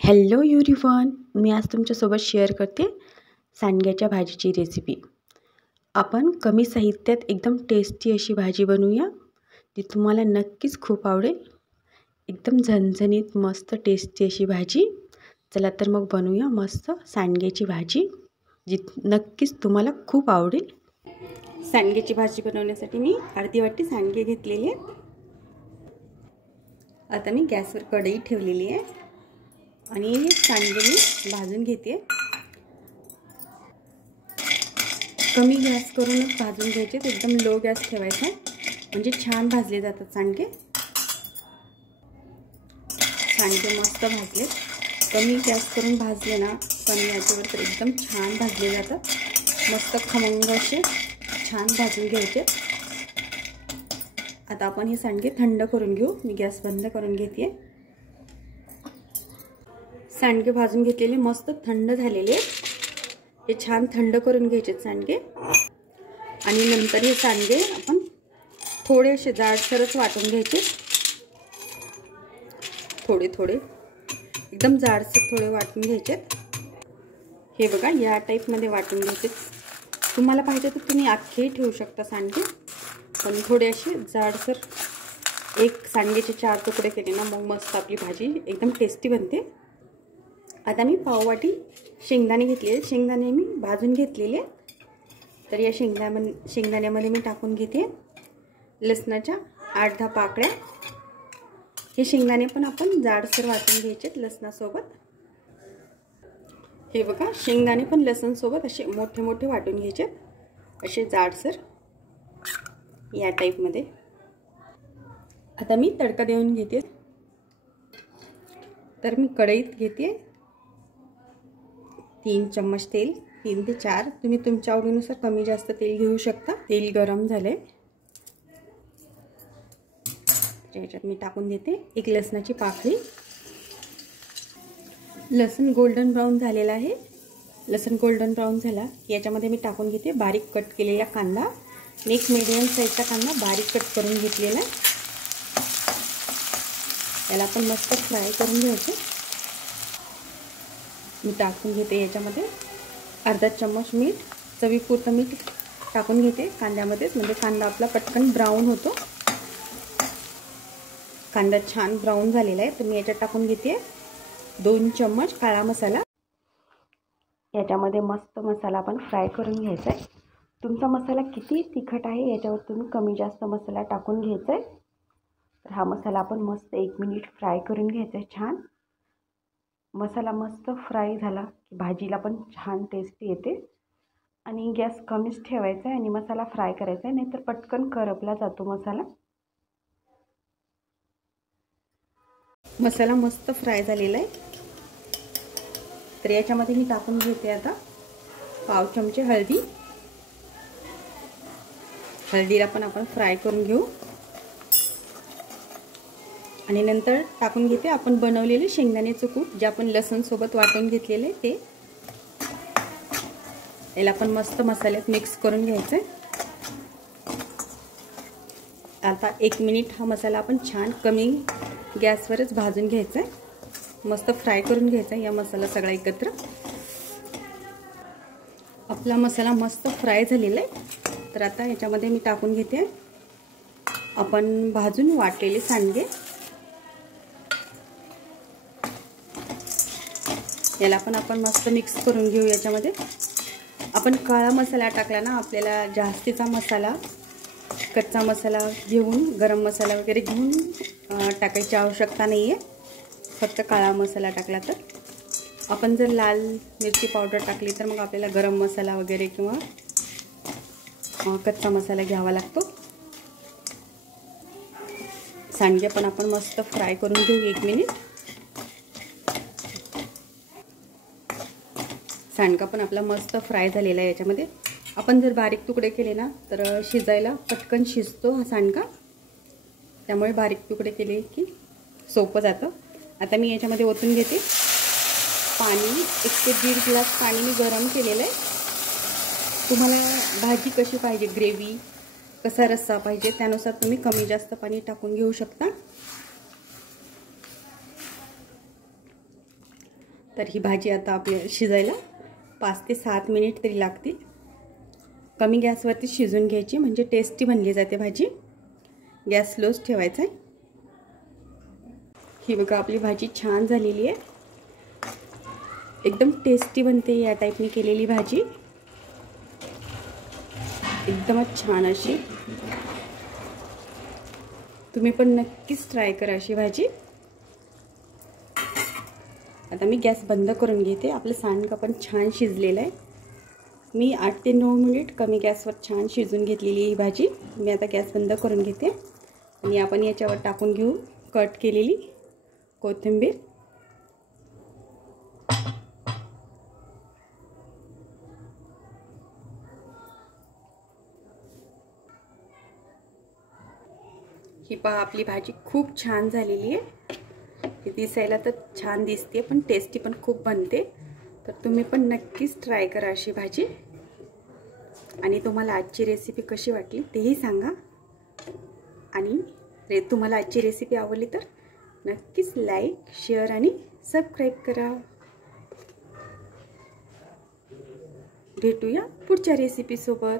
Hello everyone, मी आज तुमच्यासोबत share करते सांडग्याच्या भाजीची रेसिपी। आपण कमी साहित्यात एकदम टेस्टी अशी भाजी बनवूया, जी तुम्हाला नक्कीच खूप आवडेल। एकदम झणझणीत मस्त टेस्टी अशी भाजी। चला तर मग बनवूया मस्त सांडग्याची भाजी, जी नक्कीच तुम्हाला खूप आवडेल। सांडग्याची भाजी बनवण्यासाठी मी अर्धी वाटी सांडगे घेतलेले आहेत। आता मी गॅसवर कढई ठेवलेली आहे आणि हे सांडगे मी भाजून घेते। कमी गॅस करूनच भाजून घ्यायचे, एकदम लो गॅस ठेवायचा म्हणजे छान भाजले जातात सांडगे। सांडगे मस्त भाजले, कमी गॅस करून भाजले ना, कमी आचेवर तर एकदम छान भाजले जातात। मस्त खमंग असे छान भाजून घ्यायचे। आता आपण हे सांडगे थंड करून घेऊ। मी गॅस बंद करून घेते। सांडगे भाजून घेतलेले मस्त थंड झालेले, हे छान थंड करून घ्यायचे सांडगे। आणि नंतर हे सांडगे आपण थोडे असे जाडसरच वाटून घ्यायचे, थोडे थोडे एकदम जाडसर थोडे वाटून घ्यायचे। हे बघा, या टाइप मध्ये वाटून घ्यायचे। तुम्हाला पाहिजे तर तुम्ही अख्खे ठेवू शकता सांडगे, पण थोडे असे जाडसर। एक सांडगेचे 4 तुकडे केले ना, मग मस्त आपली भाजी एकदम टेस्टी बनते। आता मी पाववाटी शेंगदाणे घेतलेले, शेंगदाणे मी भाजून घेतलेले। तर या शेंगदाण्यामध्ये मी टाकून घेते लसणाच्या 8-10 पाकळ्या। हे शेंगदाणे पण आपण जाडसर वाटून घ्यायचे लसणासोबत। हे बघा, शेंगदाणे पण लसण सोबत असे मोठे मोठे वाटून घ्यायचे, असे जाडसर या टाइप मध्ये। आता मी तडका देऊन घेते। तर मी कढईत घेते 3 चम्मच तेल, 3 ते 4, तुम्ही तुमच्या आवडीनुसार कमी जास्त तेल घेऊ शकता। तेल गरम झाले, याच्यात मी टाकून देते एक लसणाची पाकळी। लसूण गोल्डन ब्राउन झालेला आहे। लसूण गोल्डन ब्राउन झाला, याच्यामध्ये मी टाकून घेते बारीक कट केलेला कांदा। एक मीडियम साईजचा कांदा बारीक कट करून घेतलेला आहे। याला आपण मस्त फ्राय करून घ्यायचे। मी टाकून घेते याच्यामध्ये अर्धा चम्मच मीठ, चवीपुरतं मीठ टाकून घेते कांद्यामध्ये, म्हणजे कांदा आपला पटकन ब्राऊन होतो। कांदा छान ब्राऊन झालेला आहे, तर मी याच्यात टाकून घेते 2 चम्मच काळा मसाला। याच्यामध्ये मस्त मसाला आपण फ्राय करून घ्यायचा आहे। तुमचा मसाला किती तिखट आहे याच्यावर तुम्ही कमी जास्त मसाला टाकून घ्यायचा आहे। तर हा मसाला आपण मस्त 1 मिनिट फ्राय करून घ्यायचा आहे छान। मसाला मस्त फ्राय झाला की भाजीला पण छान टेस्ट येते। आणि गॅस कमीच ठेवायचा आहे आणि मसाला फ्राय करायचा आहे, नाहीतर पटकन करपला जातो मसाला। मसाला मस्त फ्राय झालेला आहे, तर याच्यामध्ये मी टाकून घेते आता पाव चमचे हळदी। हळदीला पण आपण फ्राय करून घेऊ आणि नंतर टाकून घेते आपण बनवलेले शेंगदाण्याचं कूट, जे आपण लसूण सोबत वाटून घेतलेले ते। याला पण मस्त मसाल्यात मिक्स करून घ्यायचं। आता 1 मिनिट हा मसाला आपण छान कमी गॅसवरच भाजून घ्यायचा आहे, मस्त फ्राय करून घ्यायचा या मसाला सगळा एकत्र। आपला मसाला मस्त फ्राय झालेला आहे, तर आता याच्यामध्ये मी टाकून घेते आपण भाजून वाटलेले सांडगे। याला पण आपण मस्त मिक्स करून घेऊ। याच्यामध्ये आपण काळा मसाला टाकला ना, आपल्याला जास्तीचा मसाला कच्चा मसाला घेऊन गरम मसाला वगैरे घेऊन टाकायची आवश्यकता नाही आहे। फक्त काळा मसाला टाकला तर, आपण जर लाल मिरची पावडर टाकली तर मग आपल्याला गरम मसाला वगैरे किंवा कच्चा मसाला घ्यावा लागतो। सांडगे पण आपण मस्त फ्राय करून घेऊ 1 मिनिट। सांडगा पण आपला मस्त फ्राय झालेला आहे। याच्यामध्ये आपण जर बारीक तुकडे केले ना, तर शिजायला पटकन शिजतो हा सांडगा, त्यामुळे बारीक तुकडे केले की सोपं जातं। आता मी याच्यामध्ये ओतून घेते पाणी, 1 ते 1.5 ग्लास पाणी मी गरम केलेलं आहे। तुम्हाला भाजी कशी पाहिजे, ग्रेव्ही कसा रस्सा पाहिजे, त्यानुसार तुम्ही कमी जास्त पाणी टाकून घेऊ शकता। तर ही भाजी आता आपल्याला शिजायला 5 ते 7 मिनिट तरी लागतील. कमी गॅसवरती शिजून घ्यायची म्हणजे टेस्टी बनली जाते भाजी. गॅस स्लोच ठेवायचा आहे. ही बघा आपली भाजी छान झालेली आहे. एकदम टेस्टी बनते या टाईपने केलेली भाजी. एकदमच छान अशी. तुम्ही पण नक्कीच ट्राय करा अशी भाजी. आता मी गॅस बंद करून घेते. आपलं सांडगं पण छान शिजलेलं आहे. मी 8 ते 9 मिनिट कमी गॅसवर छान शिजून घेतलेली ही भाजी. मी आता गॅस बंद करून घेते आणि आपण याच्यावर टाकून घेऊ कट केलेली कोथिंबीर. ही पहा आपली भाजी खूप छान झालेली आहे. ही दिसायला तर छान दिसते पण टेस्टी पण खूप बनते. तर तुम्ही पण नक्कीच ट्राय करा अशी भाजी. आणि तुम्हाला आजची रेसिपी कशी वाटली तेही सांगा. आणि तुम्हाला आजची रेसिपी आवडली तर नक्कीच लाईक, शेअर आणि सबस्क्राईब करा. भेटूया पुढच्या रेसिपीसोबत.